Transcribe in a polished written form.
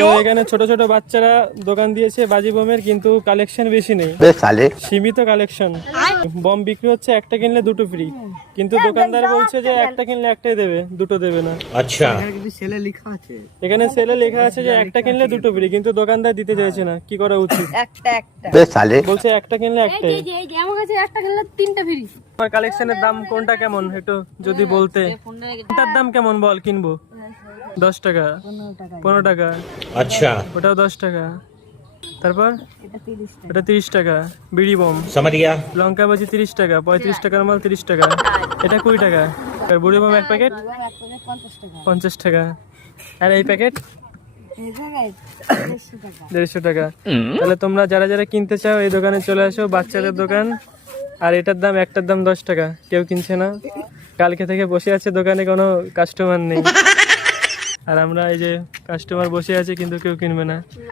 তো এখানে ছোট ছোট বাচ্চারা দোকান দিয়েছে বাজি বোমের, কিন্তু কালেকশন বেশি নেই, সীমিত কালেকশন। বম বিক্রি হচ্ছে একটা কিনলে দুটো ফ্রি, কিন্তু দোকানদার বলছে যে একটা কিনলে একটাই দেবে, দুটো দেবে না। আচ্ছা, এখানে সেলে লেখা আছে যে একটা কিনলে দুটো ফ্রি, কিন্তু দোকানদার দিতে চাইছে না। কি করা উচিত? বলছে একটা কিনলে একটাই। একটা কিনলে তিনটা ফ্রি। তোমার কালেকশনের দাম কোনটা কেমন একটু যদি বলতে। কোনটার দাম কেমন বল, কিনবো? 10 টাকা, 15 টাকা, আচ্ছা, ওটাও 10 টাকা। তারপর ওটা 30 টাকা। বিড়ি বম, समझ गया। লঙ্কা বাজি 30 টাকা, 35 টাকার মাল 30 টাকা। এটা 20 টাকা। আর বুড়ি বম এক প্যাকেট 50 টাকা। আর এই প্যাকেট 150 টাকা। তাহলে তোমরা যারা যারা কিনতে চাও এই দোকানে চলে আসো, বাচ্চাদের দোকান। আর এটার দাম, একটার দাম 10 টাকা। কেউ কিনছে না, কালকে থেকে বসে আছে দোকানে, কোনো কাস্টমার নেই। আর আমরা এই যে কাস্টমার বসে আছে, কিন্তু কেউ কিনবে না।